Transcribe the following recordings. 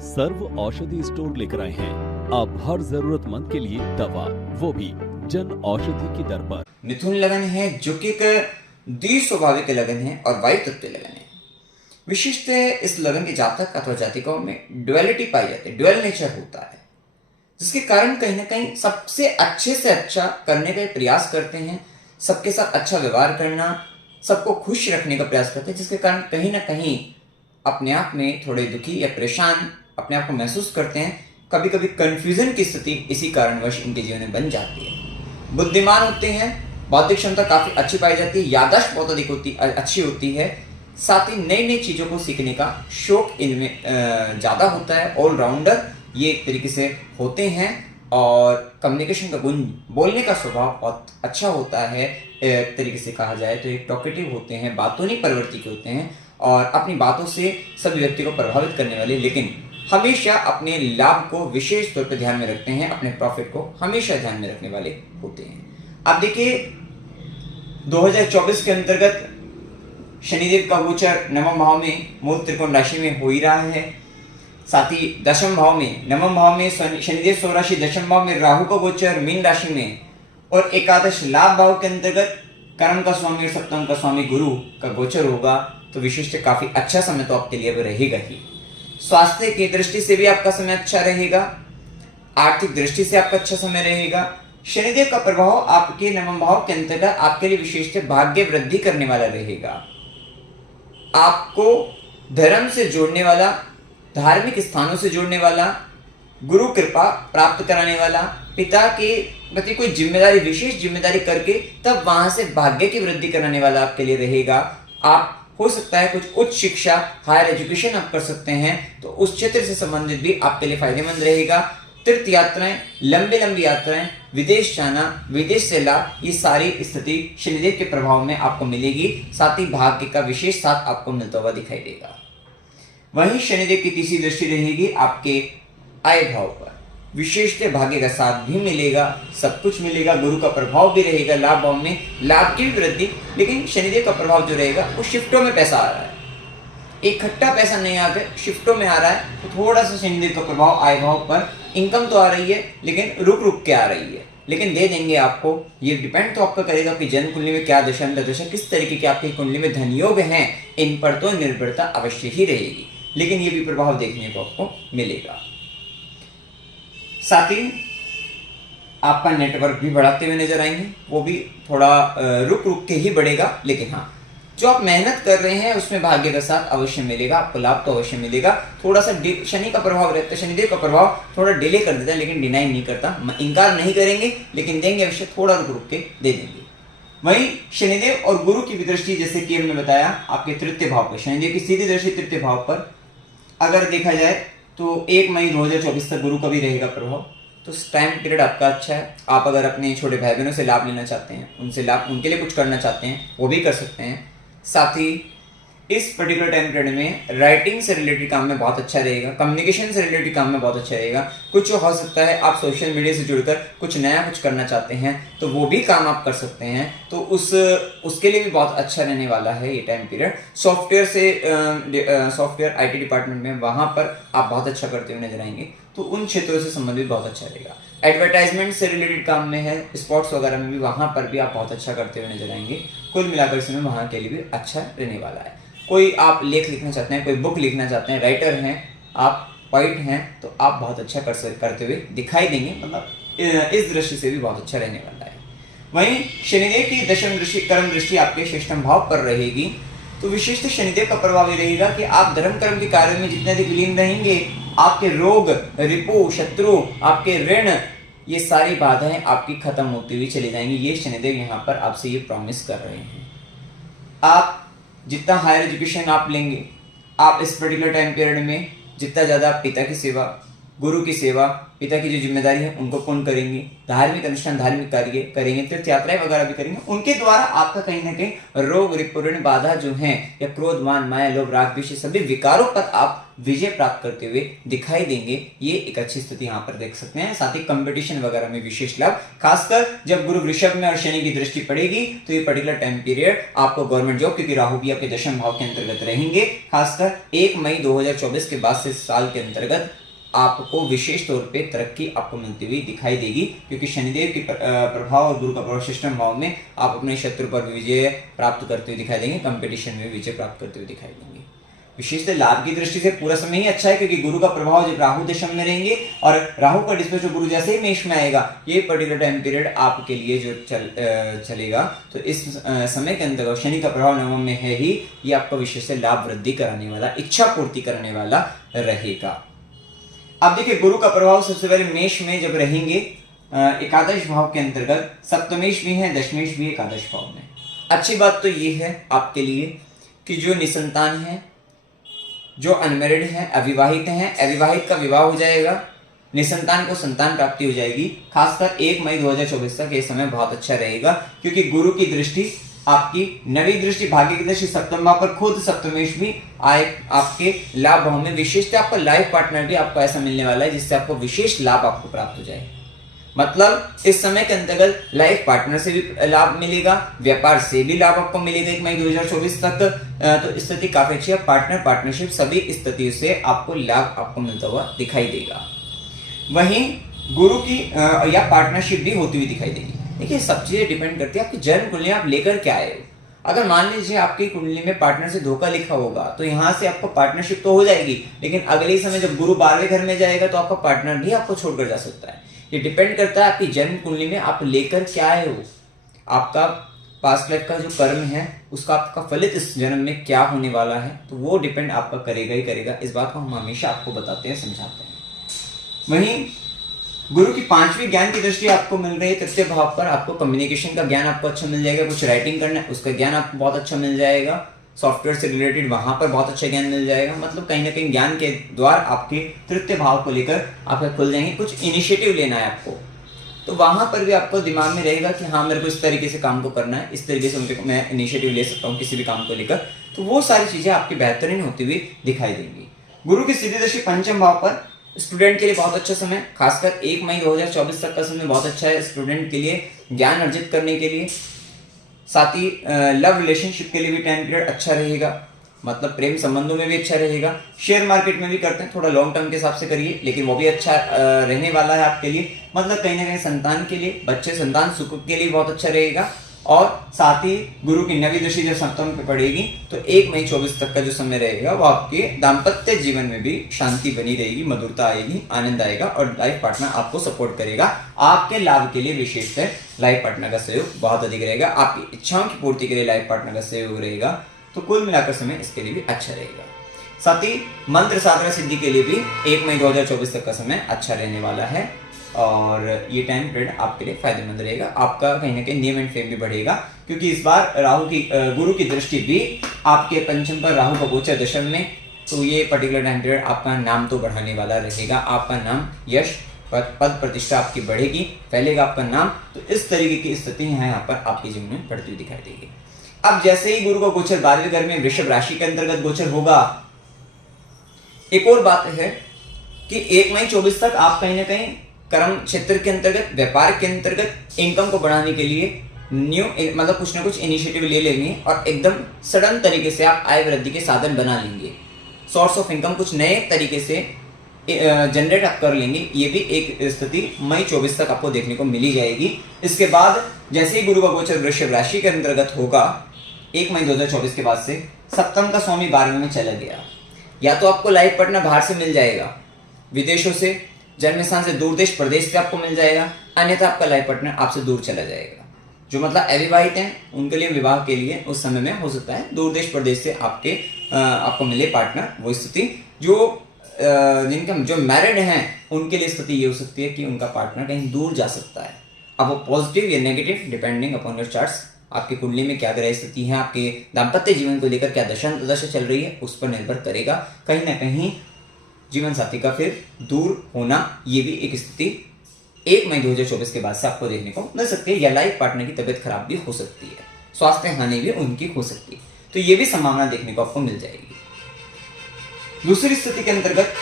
सर्व औषधि स्टोर लेकर आए हैं अब हर जरूरतमंद के लिए दवा, वो भी जन औषधि की दर पर। मिथुन लगन है जो कि एक द्विस्वाभाविक लगन है और वायु तत्व लगन है। विशिष्ट इस लगन के जातक अथवा जातिकाओं में ड्युअलिटी पाई जाती है, ड्युअल नेचर होता है, जिसके कारण कहीं ना कहीं सबसे अच्छे से अच्छा करने का प्रयास करते हैं, सबके साथ अच्छा व्यवहार करना, सबको खुश रखने का प्रयास करते हैं, जिसके कारण कहीं ना कहीं अपने आप में थोड़े दुखी या परेशान अपने आप को महसूस करते हैं। कभी कभी कंफ्यूजन की स्थिति इसी कारणवश इनके जीवन में बन जाती है। बुद्धिमान होते हैं, बौद्धिक क्षमता काफी अच्छी पाई जाती है, याददाश्त बहुत अधिक अच्छी होती है, साथ ही नई नई चीजों को सीखने का शौक इनमें ज्यादा होता है। ऑलराउंडर ये एक तरीके से होते हैं और कम्युनिकेशन का गुण, बोलने का स्वभाव बहुत अच्छा होता है। एक तरीके से कहा जाए तो एक टॉकेटिव होते हैं, बातूनी प्रवृत्ति के होते हैं और अपनी बातों से सभी व्यक्ति को प्रभावित करने वाले, लेकिन हमेशा अपने लाभ को विशेष तौर पर ध्यान में रखते हैं, अपने प्रॉफिट को हमेशा ध्यान में रखने वाले होते हैं। अब देखिए 2024 के अंतर्गत शनिदेव का गोचर नवम भाव में मूल त्रिकोण राशि में हो ही रहा है, साथ ही दशम भाव में, नवम भाव में शनिदेव स्वराशि, दशम भाव में राहु का गोचर मीन राशि में, और एकादश लाभ भाव के अंतर्गत कर्म का स्वामी और सप्तम का स्वामी गुरु का गोचर होगा। तो विशिष्ट काफी अच्छा समय तो आपके लिए रहेगा ही। स्वास्थ्य की दृष्टि से भी आपका समय अच्छा रहेगा, आर्थिक दृष्टि से आपका अच्छा समय रहेगा। शनिदेव का प्रभाव आपके नवम भाव के अंतर्गत आपके लिए विशेष भाग्य वृद्धि करने वाला रहेगा, आपको धर्म से जोड़ने वाला, धार्मिक स्थानों से जोड़ने वाला, गुरु कृपा प्राप्त कराने वाला, पिता के प्रति कोई जिम्मेदारी, विशेष जिम्मेदारी करके तब वहां से भाग्य की वृद्धि कराने वाला आपके लिए रहेगा। आप हो सकता है कुछ उच्च शिक्षा, हायर एजुकेशन आप कर सकते हैं, तो उस क्षेत्र से संबंधित भी आपके लिए फायदेमंद रहेगा। तीर्थ यात्राएं, लंबी लंबी यात्राएं, विदेश जाना, विदेश से लाभ, ये सारी स्थिति शनिदेव के प्रभाव में आपको मिलेगी। साथ ही भाग्य का विशेष साथ आपको मिलता हुआ दिखाई देगा। वहीं शनिदेव की तीसरी दृष्टि रहेगी आपके आय भाव पर, विशेषतः भाग्य का साथ भी मिलेगा, सब कुछ मिलेगा। गुरु का प्रभाव भी रहेगा लाभ भाव में, लाभ की भी वृद्धि, लेकिन शनिदेव का प्रभाव जो रहेगा वो शिफ्टों में पैसा आ रहा है, इकट्ठा पैसा नहीं आकर शिफ्टों में आ रहा है। तो थोड़ा सा शनिदेव का प्रभाव आय भाव पर, इनकम तो आ रही है लेकिन रुक रुक के आ रही है, लेकिन दे देंगे आपको। ये डिपेंड तो आपका करेगा कि जन्म कुंडली में क्या दशा अंतर्दशा, किस तरीके की आपकी कुंडली में धन योग हैं, इन पर तो निर्भरता अवश्य ही रहेगी, लेकिन ये भी प्रभाव देखने को आपको मिलेगा। साथ ही आपका नेटवर्क भी बढ़ाते हुए नजर आएंगे, वो भी थोड़ा रुक रुक के ही बढ़ेगा, लेकिन हाँ जो आप मेहनत कर रहे हैं उसमें भाग्य का साथ अवश्य मिलेगा, आपको लाभ तो अवश्य मिलेगा। थोड़ा सा शनि का प्रभाव रहता है, शनिदेव का प्रभाव थोड़ा डिले कर देता है, लेकिन डिनाई नहीं करता, इनकार नहीं करेंगे, लेकिन देंगे अवश्य, थोड़ा रुक रुक के दे देंगे। वहीं शनिदेव और गुरु की भी दृष्टि, जैसे कि हमने बताया, आपके तृतीय भाव पर, शनिदेव की सीधी दृष्टि तृतीय भाव पर अगर देखा जाए तो 1 मई 2024 तक गुरु का भी रहेगा प्रभाव। तो टाइम पीरियड आपका अच्छा है। आप अगर अपने छोटे भाई बहनों से लाभ लेना चाहते हैं, उनसे लाभ, उनके लिए कुछ करना चाहते हैं, वो भी कर सकते हैं। साथ ही इस पर्टिकुलर टाइम पीरियड में राइटिंग से रिलेटेड काम में बहुत अच्छा रहेगा, कम्युनिकेशन से रिलेटेड काम में बहुत अच्छा रहेगा। कुछ हो सकता है आप सोशल मीडिया से जुड़कर कुछ नया कुछ करना चाहते हैं, तो वो भी काम आप कर सकते हैं, तो उसके लिए भी बहुत अच्छा रहने वाला है ये time period. Software IT department में, वहां पर आप बहुत अच्छा करते हुए नजर आएंगे, तो उन क्षेत्रों से संबंधित बहुत अच्छा रहेगा। एडवर्टाइजमेंट से रिलेटेड काम में है, स्पोर्ट्स वगैरह में भी, वहां पर भी आप बहुत अच्छा करते हुए नजर आएंगे। कुल मिलाकर इसमें वहां के लिए भी अच्छा रहने वाला है। कोई आप लेख लिखना चाहते हैं, कोई बुक लिखना चाहते हैं, राइटर हैं आप, पोइट हैं, तो आप बहुत अच्छा करते हुए दिखाई देंगे, मतलब इस दृष्टि से भी बहुत अच्छा रहने वाला है। वहीं शनिदेव की दशम दृष्टि, कर्म दृष्टि आपके षष्ठम भाव पर रहेगी, तो विशिष्ट शनिदेव का प्रभाव ये रहेगा कि आप धर्म कर्म के कार्य में जितने अधिक लीन रहेंगे, आपके रोग, रिपु, शत्रु, आपके ऋण, ये सारी बाधाएं आपकी खत्म होती हुई चली जाएंगी। ये शनिदेव यहाँ पर आपसे ये प्रॉमिस कर रहे हैं। आप जितना हायर एजुकेशन आप लेंगे, आप इस पर्टिकुलर टाइम पीरियड में जितना ज़्यादा पिता की सेवा, गुरु की सेवा, पिता की जो जिम्मेदारी है उनको पूर्ण करेंगे, धार्मिक अनुष्ठान, धार्मिक कार्य करेंगे, तीर्थ यात्राएं वगैरह भी करेंगे। उनके द्वारा आपका कहीं ना कहीं रोग, ऋण, बाधा जो है या क्रोध, मान, माया, लोभ, राग, द्वेष सभी विकारों पर आप विजय प्राप्त करते हुए दिखाई देंगे। ये एक अच्छी स्थिति यहाँ पर देख सकते हैं। साथ ही कंपटीशन वगैरह में विशेष लाभ, खासकर जब गुरु वृषभ में और शनि की दृष्टि पड़ेगी तो ये पर्टिकुलर टाइम पीरियड आपको गवर्नमेंट जॉब, क्योंकि राहु भी आपके दशम भाव के अंतर्गत रहेंगे, खासकर 1 मई 2024 के बाद से साल के अंतर्गत आपको विशेष तौर पे तरक्की आपको मिलती हुई दिखाई देगी, क्योंकि शनिदेव की प्रभाव और गुरु का प्रभाव सिस्टम भाव में आप अपने शत्रु पर विजय प्राप्त करते हुए दिखाई देंगे, कंपटीशन में विजय प्राप्त करते हुए दिखाई देंगे। विशेषतः लाभ की दृष्टि से पूरा समय ही अच्छा है, क्योंकि गुरु का प्रभाव जब राहु दशम में रहेंगे और राहु का डिस्प्लेस जो गुरु जैसे ही मेष में आएगा, ये पर्टिकुलर टाइम पीरियड आपके लिए जो चलेगा, तो इस समय के अंतर्गत शनि का प्रभाव नवम में है ही, ये आपको विशेष लाभ वृद्धि कराने वाला, इच्छा पूर्ति करने वाला रहेगा। अब देखिए, गुरु का प्रभाव सबसे पहले मेष में जब रहेंगे, एकादश भाव के अंतर्गत, सप्तमेश भी है, दशमेश भी एकादश भाव में। अच्छी बात तो ये है आपके लिए कि जो निसंतान है, जो अनमेरिड है, अविवाहित हैं, अविवाहित का विवाह हो जाएगा, निसंतान को संतान प्राप्ति हो जाएगी। खासकर 1 मई 2024 तक ये समय बहुत अच्छा रहेगा, क्योंकि गुरु की दृष्टि, आपकी नवी दृष्टि, भाग्य की दृष्टि सप्तम भाव पर, खुद सप्तमेश भी आए आपके लाभ भाव में। विशेषतः आपका लाइफ पार्टनर भी आपको ऐसा मिलने वाला है जिससे आपको विशेष लाभ आपको प्राप्त हो जाए। मतलब इस समय के अंतर्गत लाइफ पार्टनर से भी लाभ मिलेगा, व्यापार से भी लाभ आपको मिलेगा 1 मई 2024 तक। तो स्थिति काफी अच्छी है। पार्टनर, पार्टनरशिप, सभी स्थितियों से आपको लाभ आपको मिलता हुआ दिखाई देगा। वहीं गुरु की या पार्टनरशिप भी होती हुई दिखाई देगी। देखिए, सब चीजें डिपेंड करती है आपकी जन्म कुंडली आप लेकर क्या आए हो। अगर मान लीजिए आपकी कुंडली में पार्टनर से धोखा लिखा होगा, तो यहाँ से आपको पार्टनरशिप तो हो जाएगी, लेकिन अगले समय जब गुरु 12वें घर में जाएगा तो आपका पार्टनर भी आपको छोड़कर जा सकता है। ये डिपेंड करता है आपकी जन्म कुंडली में आप लेकर क्या आए हो, आपका पास्ट लाइफ का जो कर्म है उसका आपका फलित इस जन्म में क्या होने वाला है, तो वो डिपेंड आपका करेगा ही करेगा। इस बात को हम हमेशा आपको बताते हैं, समझाते हैं। वहीं गुरु की 5वीं ज्ञान की दृष्टि आपको मिल रही है तृतीय भाव पर। आपको कम्युनिकेशन का ज्ञान आपको अच्छा मिल जाएगा, कुछ राइटिंग करना है उसका ज्ञान आपको बहुत अच्छा मिल जाएगा, सॉफ्टवेयर से रिलेटेड वहां पर बहुत अच्छा ज्ञान मिल जाएगा। मतलब कहीं ना कहीं ज्ञान के द्वार आपके तृतीय भाव को लेकर आपके खुल जाएंगे। कुछ इनिशिएटिव लेना है आपको, तो वहां पर भी आपको दिमाग में रहेगा कि हाँ, मेरे को इस तरीके से काम को करना है, इस तरीके से मैं इनिशिएटिव ले सकता हूँ किसी भी काम को लेकर। तो वो सारी चीजें आपकी बेहतरीन होती हुई दिखाई देंगी। गुरु की सीधी दृष्टि पंचम भाव पर, स्टूडेंट के लिए बहुत अच्छा समय, खासकर 1 मई 2024 तक का समय बहुत अच्छा है स्टूडेंट के लिए, ज्ञान अर्जित करने के लिए। साथ ही लव रिलेशनशिप के लिए भी टाइम पीरियड अच्छा रहेगा, मतलब प्रेम संबंधों में भी अच्छा रहेगा। शेयर मार्केट में भी करते हैं, थोड़ा लॉन्ग टर्म के हिसाब से करिए, लेकिन वो भी अच्छा रहने वाला है आपके लिए। मतलब कहीं ना कहीं संतान के लिए, बच्चे संतान सुख के लिए बहुत अच्छा रहेगा। और साथ ही गुरु की नवी दृष्टि जब सप्तम पे पड़ेगी तो 1 मई 24 तक का जो समय रहेगा वो आपके दाम्पत्य जीवन में भी शांति बनी रहेगी, मधुरता आएगी, आनंद आएगा और लाइफ पार्टनर आपको सपोर्ट करेगा। आपके लाभ के लिए विशेषतः लाइफ पार्टनर का सहयोग बहुत अधिक रहेगा, आपकी इच्छाओं की पूर्ति के लिए लाइफ पार्टनर का सहयोग रहेगा। तो कुल मिलाकर समय इसके लिए भी अच्छा रहेगा। साथ ही मंत्र साधना सिद्धि के लिए भी 1 मई 2024 तक का समय अच्छा रहने वाला है और ये टाइम पीरियड आपके लिए फायदेमंद रहेगा। आपका कहीं ना कहीं नेम एंड फेम भी बढ़ेगा, क्योंकि इस बार गुरु की दृष्टि भी आपके पंचम पर, राहु का गोचर दशम में, तो ये पर्टिकुलर टाइम पीरियड आपका नाम तो बढ़ाने वाला रहेगा। आपका नाम, यश, पद प्रतिष्ठा आपकी बढ़ेगी, फैलेगा आपका नाम। तो इस तरीके की स्थिति यहाँ पर आपके जीवन में बढ़ती हुई दिखाई देगी। अब जैसे ही गुरु का गोचर 12वें घर में वृषभ राशि के अंतर्गत गोचर होगा, एक और बात है कि 1 मई 24 तक आप कहीं ना कहीं कर्म क्षेत्र के अंतर्गत, व्यापार के अंतर्गत इनकम को बढ़ाने के लिए मतलब कुछ ना कुछ इनिशिएटिव ले लेंगे और एकदम सडन तरीके से आप आय वृद्धि के साधन बना लेंगे। सोर्स ऑफ इनकम कुछ नए तरीके से जनरेट आप कर लेंगे। ये भी एक स्थिति मई 24 तक आपको देखने को मिली जाएगी। इसके बाद जैसे ही गुरु का गोचर वृषभ राशि के अंतर्गत होगा 1 मई 2024 के बाद से, सप्तम का स्वामी 12वें में चला गया, या तो आपको लाइफ पार्टनर बाहर से मिल जाएगा, विदेशों से, जन्म स्थान से दूर देश प्रदेश से आपको मिल जाएगा, अन्यथा आपका लाइफ पार्टनर आपसे दूर चला जाएगा। जो मतलब अविवाहित हैं उनके लिए विवाह के लिए उस समय में हो सकता है दूर देश प्रदेश से आपको मिले पार्टनर, वो स्थिति। जो मैरिड हैं उनके लिए स्थिति ये हो सकती है कि उनका पार्टनर कहीं दूर जा सकता है। अब वो पॉजिटिव या negative depending upon your charts, आपकी कुंडली में क्या ग्रह स्थिति है, आपके दाम्पत्य जीवन को लेकर क्या दशा चल रही है, उस पर निर्भर करेगा। कहीं ना कहीं जीवन साथी का फिर दूर होना, ये भी एक स्थिति 1 मई 2024 के बाद से आपको देखने को मिल सकती है, या लाइफ पार्टनर की तबीयत खराब भी हो सकती है, स्वास्थ्य हानि भी उनकी हो सकती है, तो ये भी संभावना देखने को आपको मिल जाएगी। दूसरी स्थिति के अंतर्गत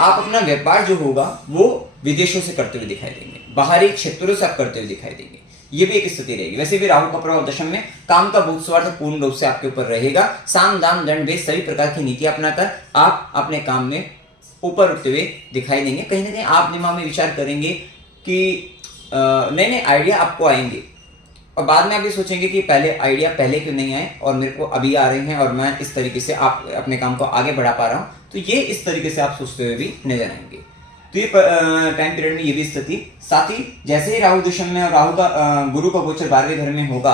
आप अपना व्यापार जो होगा वो विदेशों से करते हुए दिखाई देंगे, बाहरी क्षेत्रों से आप करते हुए दिखाई देंगे, ये भी एक स्थिति रहेगी। वैसे भी राहु का प्रभाव दशम में काम का भूत स्वार्थ पूर्ण रूप से आपके ऊपर रहेगा। साम दाम दंड भेद सभी प्रकार की नीति अपनाकर आप अपने काम में ऊपर उठते हुए दिखाई देंगे। कहीं ना कहीं आप दिमाग में विचार करेंगे कि नए नए आइडिया आपको आएंगे, और बाद में आप ये सोचेंगे कि पहले आइडिया पहले क्यों नहीं आए और मेरे को अभी आ रहे हैं और मैं इस तरीके से आप अपने काम को आगे बढ़ा पा रहा हूँ, तो ये इस तरीके से आप सोचते हुए भी नजर आएंगे। तो ये टाइम पीरियड में ये भी स्थिति, साथ ही जैसे ही राहु दशम में और राहु का गुरु का गोचर 12वें घर में होगा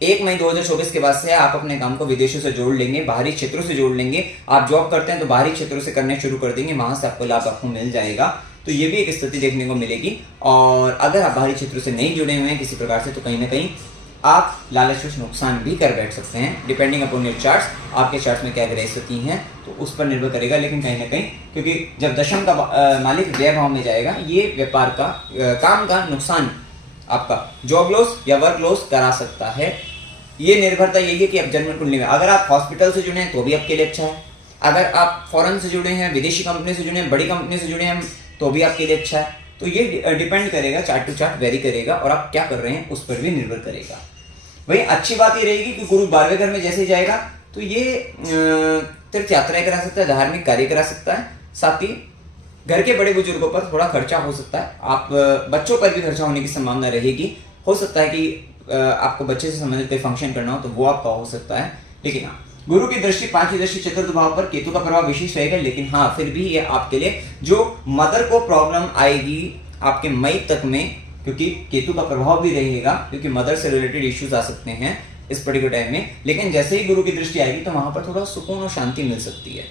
1 मई 2024 के बाद से आप अपने काम को विदेशों से जोड़ लेंगे, बाहरी क्षेत्रों से जोड़ लेंगे। आप जॉब करते हैं तो बाहरी क्षेत्रों से करने शुरू कर देंगे, वहां से आपको लाभ आपको मिल जाएगा, तो ये भी एक स्थिति देखने को मिलेगी। और अगर आप बाहरी क्षेत्रों से नहीं जुड़े हुए हैं किसी प्रकार से, तो कहीं ना कहीं आप लालचवश नुकसान भी कर बैठ सकते हैं, डिपेंडिंग अपॉन योर चार्ट्स। आपके चार्ट्स में क्या ग्रह स्थिति हैं तो उस पर निर्भर करेगा, लेकिन कहीं ना कहीं क्योंकि जब दशम का मालिक व्यय भाव में जाएगा, ये व्यापार का काम का नुकसान, आपका जॉब लॉस या वर्क लॉस करा सकता है। ये निर्भरता यही है कि आप जन्म कुंडली में अगर आप हॉस्पिटल से जुड़े हैं तो भी आपके लिए अच्छा है, अगर आप फॉरेन से जुड़े हैं, विदेशी कंपनी से जुड़े हैं, बड़ी कंपनी से जुड़े हैं तो भी आपके लिए अच्छा है। तो ये डिपेंड करेगा, चार्ट टू चार्ट वेरी करेगा, और आप क्या कर रहे हैं उस पर भी निर्भर करेगा। वही अच्छी बात ये रहेगी कि गुरु 12वें घर में जैसे ही जाएगा तो ये तीर्थ यात्राएं करा सकता है, धार्मिक कार्य करा सकता है, साथ ही घर के बड़े बुजुर्गों पर थोड़ा खर्चा हो सकता है, आप बच्चों पर भी खर्चा होने की संभावना रहेगी। हो सकता है कि आपको बच्चे से संबंधित कोई फंक्शन करना हो तो वो आपका हो सकता है, लेकिन हाँ गुरु की दृष्टि 5वीं दृष्टि चतुर्थ भाव पर, केतु का प्रभाव विशेष रहेगा, लेकिन हाँ फिर भी ये आपके लिए जो मदर को प्रॉब्लम आएगी आपके मई तक में, क्योंकि केतु का प्रभाव भी रहेगा, क्योंकि मदर से रिलेटेड इश्यूज आ सकते हैं इस पर्टिकुलर टाइम में। लेकिन जैसे ही गुरु की दृष्टि आएगी तो वहां पर थोड़ा सुकून और शांति मिल सकती है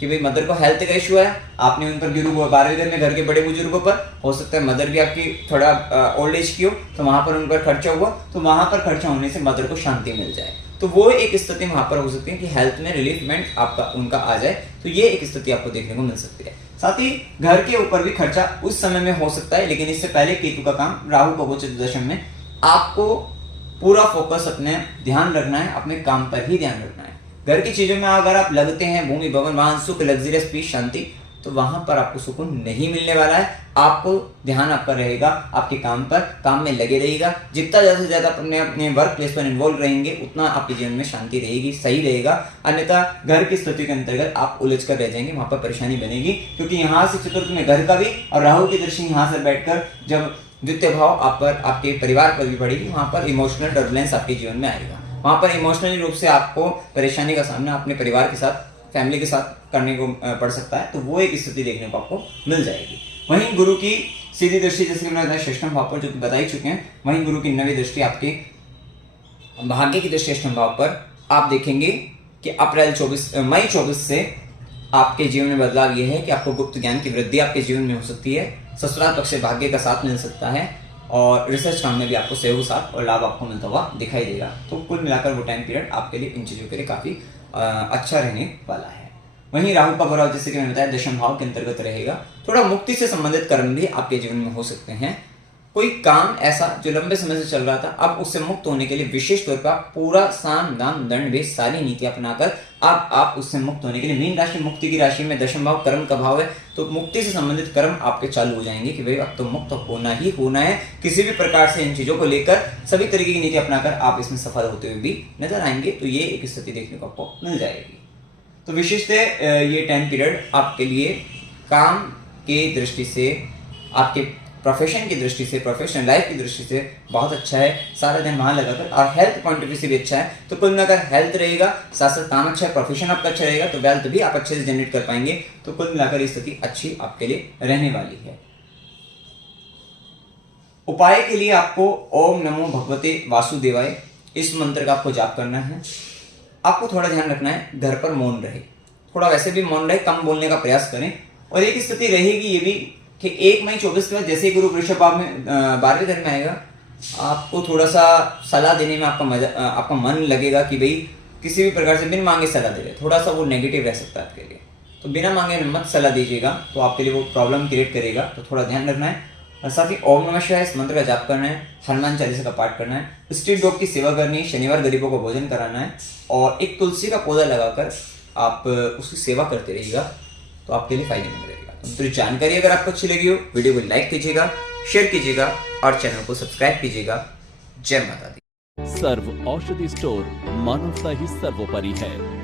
कि भाई मदर को हेल्थ का इशू है, आपने उन पर गुरु 12वें घर में घर के बड़े बुजुर्गों पर, हो सकता है मदर भी आपकी थोड़ा ओल्ड एज की हो, तो वहां पर उन पर खर्चा हुआ, तो वहां पर खर्चा होने से मदर को शांति मिल जाए, तो वो एक स्थिति वहां पर हो सकती है कि हेल्थ में रिलीफमेंट आपका उनका आ जाए, तो ये एक स्थिति आपको देखने को मिल सकती है। साथ ही घर के ऊपर भी खर्चा उस समय में हो सकता है, लेकिन इससे पहले केतु का काम राहु का गोचर दशम में आपको पूरा फोकस अपने ध्यान रखना है, अपने काम पर ही ध्यान रखना है। घर की चीजों में अगर आप लगते हैं, भूमि भवन वाहन सुख लग्जरियस पीस शांति, तो वहां पर आपको सुकून नहीं मिलने वाला है। आपको ध्यान आपका रहेगा आपके काम पर, काम में लगे रहेगा, जितना ज्यादा से ज्यादा अपने वर्क प्लेस पर इन्वॉल्व रहेंगे उतना आपके जीवन में शांति रहेगी, सही रहेगा। अन्यथा घर की स्थिति के अंतर्गत आप उलझ कर रह जाएंगे, वहां पर परेशानी बनेगी, क्योंकि यहाँ से चतुर्थ में घर का भी और राहु की दृष्टि यहाँ से बैठकर जब द्वितीय भाव आप पर, आपके परिवार पर भी पड़ेगी, वहां पर इमोशनल टर्बुलेंस आपके जीवन में आएगा, वहां पर इमोशनली रूप से आपको परेशानी का सामना अपने परिवार के साथ, फैमिली के साथ करने को पड़ सकता है, तो वो एक स्थिति देखने को आपको मिल जाएगी। वहीं गुरु की सीधी दृष्टि, जैसे कि मैंने बताया षष्ठम भाव पर, जो कि बता ही चुके हैं, वहीं गुरु की 9वीं दृष्टि आपके भाग्य की दृष्टि अष्टम भाव पर, आप देखेंगे कि मई 24 से आपके जीवन में बदलाव यह है कि आपको गुप्त ज्ञान की वृद्धि आपके जीवन में हो सकती है, ससुराल पक्ष से भाग्य का साथ मिल सकता है, और रिसर्च काम में भी आपको सहयोग साथ और लाभ आपको मिलता हुआ दिखाई देगा। तो कुल मिलाकर वो टाइम पीरियड आपके लिए इन चीजों के लिए काफी अच्छा रहने वाला है। वहीं राहु का प्रभाव, जैसे कि मैंने बताया, दशम भाव के अंतर्गत रहेगा। थोड़ा मुक्ति से संबंधित कर्म भी आपके जीवन में हो सकते हैं। कोई काम ऐसा जो लंबे समय से चल रहा था, अब उससे मुक्त होने के लिए विशेष तौर पर पूरा साम दाम दंड भेद सारी नीति अपनाकर आप उससे मुक्त होने के लिए, मीन राशि मुक्ति की राशि में दशम भाव कर्म का भाव है, तो मुक्ति से संबंधित कर्म आपके चालू हो जाएंगे कि भाई अब तो मुक्त होना ही होना है। किसी भी प्रकार से इन चीजों को लेकर सभी तरीके की नीति अपनाकर आप इसमें सफल होते हुए भी नजर आएंगे, तो ये एक स्थिति देखने को आपको मिल जाएगी। तो विशेषतः ये टाइम पीरियड आपके लिए काम के दृष्टि से, आपके प्रोफेशन की दृष्टि से, प्रोफेशनल लाइफ की दृष्टि से बहुत अच्छा है, सारा दिन वहां लगाकर, और हेल्थ पॉइंट ऑफ व्यू से भी अच्छा है। तो कुल मिलाकर हेल्थ रहेगा, साथ साथ काम अच्छा है, प्रोफेशन आपका अच्छा रहेगा, तो वेल्थ भी आप अच्छे से जनरेट कर पाएंगे। तो कुल मिलाकर ये स्थिति अच्छी आपके लिए रहने वाली है। उपाय के लिए आपको ओम नमो भगवते वासुदेवाय इस मंत्र का आपको जाप करना है। आपको थोड़ा ध्यान रखना है, घर पर मौन रहे, थोड़ा वैसे भी मौन रहे, कम बोलने का प्रयास करें। और एक स्थिति रहेगी ये भी कि 1 मई 24 के बाद जैसे ही गुरु वृषभ भाव में 12वें घर में आएगा, आपको थोड़ा सा सलाह देने में आपका मन लगेगा कि भाई किसी भी प्रकार से बिन मांगे सलाह दे रहे, थोड़ा सा वो नेगेटिव रह सकता है आपके लिए। तो बिना मांगे मत सलाह दीजिएगा, तो आपके लिए वो प्रॉब्लम क्रिएट करेगा, तो थोड़ा ध्यान रखना है। और साथ ही ओम नमः शिवाय इस मंत्र का जाप करना है, हनुमान चालीसा का पाठ करना है, स्ट्रीट डॉग की सेवा करनी है, शनिवार गरीबों को भोजन कराना है, और एक तुलसी का पौधा लगाकर आप उसकी सेवा करते रहिएगा, तो आपके लिए फायदेमंद रहेगा। तो जानकारी अगर आपको अच्छी लगी हो, वीडियो को लाइक कीजिएगा, शेयर कीजिएगा और चैनल को सब्सक्राइब कीजिएगा। जय माता दी। सर्व औषधि स्टोर, मानवता ही सर्वोपरि है।